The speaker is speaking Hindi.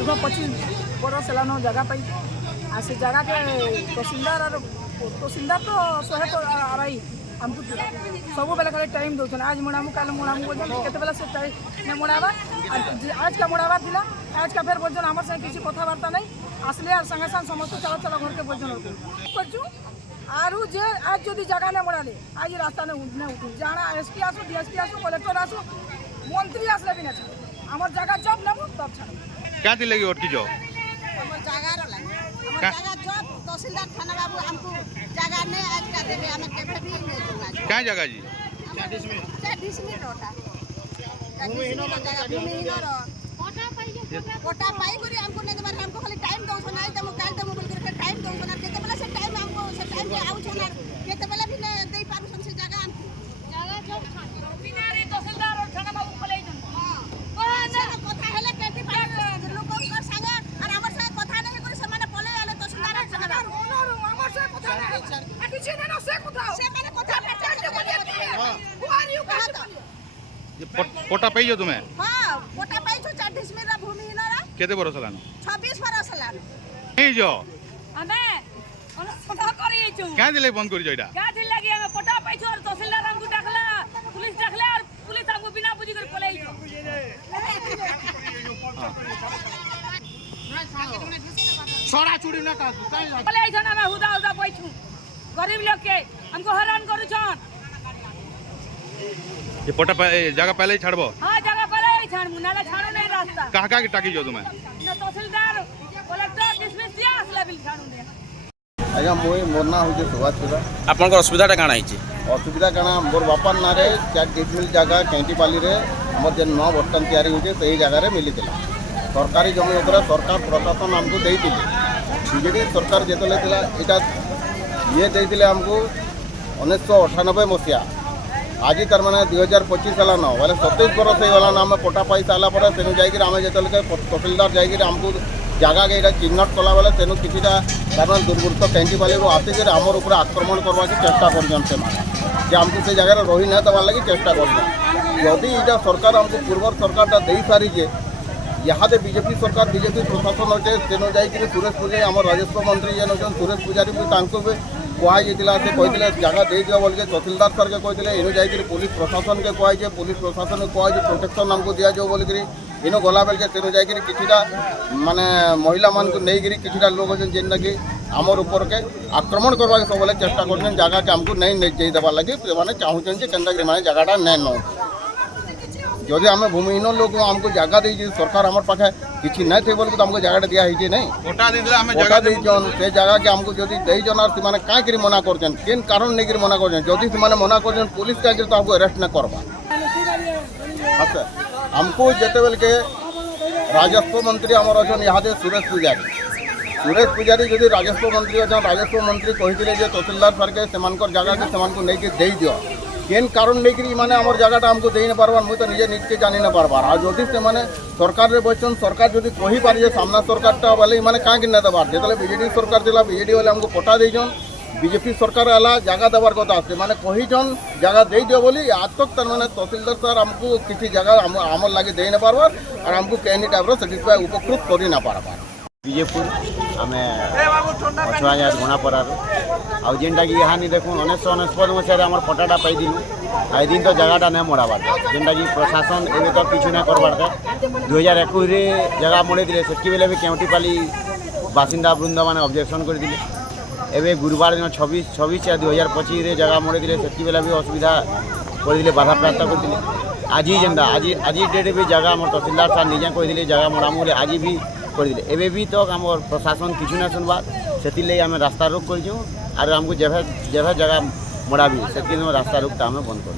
दीर्घ 25 बरस सेलानो जगह पाई आ से जगह के तहसीलदार तहसीलदार तो सहे तो आरई हमको सब बेले खाली टाइम दौन आज मुड़ामु कल मुड़ामु बोल केते बेला से टाइम मुड़ावा आज का मुड़ावा दिला आज का फिर बोल आम संगे किसी कथबार्ता नहीं आसले और संगे संग समस्त चला चला घर के बोल आरु जे आज जदि जगह नहीं मुड़ाले आज रास्ता नहीं उठू जाना एसपी आसू डीएसपी आसू कलेक्टर आसू मंत्री आसले भी नहीं आम जगह जब नेबू तब छाड़ क्या दिल लगी और की जो तहसीलदार थाना बाबू हमको जगह नहीं आज का देवे हमें केफे भी नहीं दूंगा क्या जगह जी 40 मिनट रोटा जगह भूमिहीन रो कोटा पाई करी हमको नहीं देबार हमको खाली टाइम दो सुनाई दमु काल दमु बोल के टाइम दो बना केते बेला से टाइम हमको से टाइम के आउ छना केते बेला भी नहीं देई पारु से जगह हमको जगह जब बिना रे तहसीलदार और थाना बाबू पलाई जन हां कथा हेले केटी पार लोक कर संगे और हमर संगे कथा नहीं करी से माने पले आले तहसीलदार थाना बाबू हमर से कथा नहीं किछि नहीं से कथा से माने कथा ये पोटा पाई जो तुम्हें हां पोटा पाई जो 40 मिनट भूमिहीन रा केते बरस लानो 26 बरस लानो नहीं जो हमें ओने सदा करी छु क्या दिले बंद करी जो एटा क्या दिन लगी हमें पोटा पाई छु और तहसीलदार हमको डाकला पुलिस डाकले और पुलिस हमको बिना बुझी कर पलाई छु छोड़ा चूड़ी ना का पलाई छु ना मैं हुदा हुदा पाई छु गरीब लोग के हमको हैरान करू छन ये पोटा जगह पहले ही छाड़बो हां जगह पहले ही छाड़ मुनाला छाड़ो नहीं रास्ता कहाँ की टाकी जो तुम्हें ना तहसीलदार कलेक्टर डिसमिस दिया असला बिल छाड़ो नहीं आज्ञा मुई मोर ना हूँ सुभाष सुधा आपन असुविधाटा काଣା ହେଇଛି असुविधा काଣା मोर बापार ना 4 मिल जगह कैंटीपाली आम जो नवा बसस्टाण तैयारी होचे से जगह मिली सरकारी जमी उपरे सरकार प्रशासन आमको देती बीजेडी सरकार जो यहाँ ये देते आमको 1998 मसीहा आज तार मैंने 2025 हेलान बोले 27 बरस हो आम पटा पाई सारा पर सेनु जाकर आम जो तहसीलदार जाकर आमको जगह के यहाँ चिन्हट कला बेले तेणु किटा तार दुर्वृत्त कैंटीपाली आसिक आमर उपर आक्रमण करवा चेष्टा कर आमको से जगह रही ना देवार लगे चेष्टा करदी यहाँ सरकार आमको पूर्व सरकार दे सारी यहाँ बीजेपी सरकार बीजेपी प्रशासन अच्छे तेणु जाकर सुरेश पूजारी आम राजस्व मंत्री जेन अच्छे सुरेश पूजारी भी कहते से कहते जगह दे दिया बोल के तहसीलदार सर के कहते इनु जाकर पुलिस प्रशासन के कहुए पुलिस प्रशासन को कहुए प्रोटेक्शन आमको दि जाओ बोलिक इनु गला बेल के तेणु जाकर किटा माने महिला मान को लेकर किटा लोग अच्छे जेनटा कि आमर ऊपर के आक्रमण करवा सब चेष्टा कर जगह के आमको नहीं देवार लगे से चाहूँ के जगहटा नहीं नौ जदि आम भूमिहीन लोग आमको जगह दी सरकार आम पाखे किसी नहीं थे बोल तो आमको जगह दिखाई नहीं कोटा देन से जगह के आमको जदि देन और से कहीं मना कर कारण नहीं मना कर जदि से मना कर पुलिस का तो हमको अरेस्ट नहीं करवा अच्छा हमको जिते बेल के राजस्व मंत्री आम अच्छा यहाँ सुरेश पूजारी जदि राजस्व मंत्री अच्छा राजस्व मंत्री कहते तहसीलदार सर के जगह के नहीं दे दियो केन कारण लेकिन माने आमर जगहटा हमको दे नहीं पार्बार मुझे तो निजे निजके जानी नहीं पार्बार आ जदि से माने सरकार रे बचन सरकार जदि कही पारे सामना सरकारटा बोले माने कहीं नहीं देवार जो बीजेडी सरकार थी बीजेडी वाले हमको पटा देन बीजेपी सरकार है जगह देवार कथा से माने कहीन जगह दे दियो बोली आज तक तर माने तहसीलदार सर हमको किसी जगह आमर लगे दे नहीं पार्बार और हमको कहीं टाइप सेटिस्फाई उपकृत कर ना पार्बार विजयपुर आम अछुआजात गुणापरार आउ जेनटा कि यहाँ देखूँ 1999 मसीह आम पटाटा पाइलु आई दिन तो जगहटा नहीं मड़ाबार जेनटा कि प्रशासन एवं तो किसी ना करवार 2021 जगह मड़े से बेले भी केउटीपाली बासिंदा वृंद मैंने ऑब्जेक्शन करते एवं गुरुवार दिन 26/26/2025 जगह मड़े से बेले भी असुविधा करते बाधा प्राप्त करते आज जेनटा आज डेट भी जगह आम तहसीलदार साहब निजे कहते जगह मड़ामु आज भी करदे एबे भी तो आम प्रशासन किसी ना सुनबार से आम रास्ता रोक कर आमको जगह जगह मड़ा भी से रास्ता रोकटा आम बंद कर